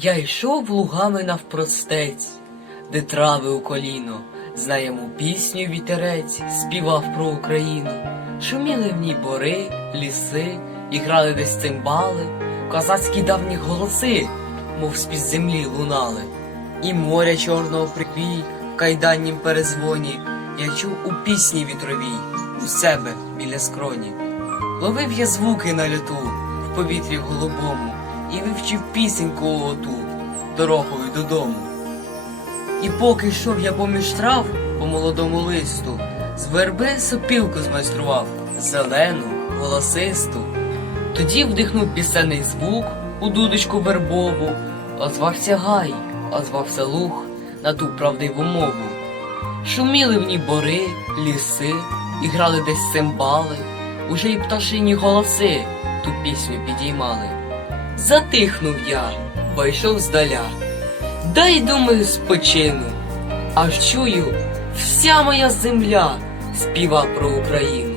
Я йшов лугами навпростець, де трави у коліно, знаємо пісню вітерець, співав про Україну. Шуміли в ній бори, ліси, і грали десь цимбали, козацькі давні голоси, мов з-під землі лунали. І моря чорного припій, в кайданнім перезвоні, я чув у пісні вітровій, у себе біля скроні. Ловив я звуки на люту, в повітрі голубому, і вивчив пісеньку оту дорогою додому. І поки йшов я поміж трав по молодому листу, з верби сопілку змайстрував, зелену, голосисту. Тоді вдихнув пісенний звук у дудочку вербову, озвався гай, озвався луг на ту правдиву мову. Шуміли в ній бори, ліси, і грали десь цимбали, уже й пташині голоси ту пісню підіймали. Затихнув я, бо йшов здаля. Дай думаю спочину, аж чую, вся моя земля співа про Україну.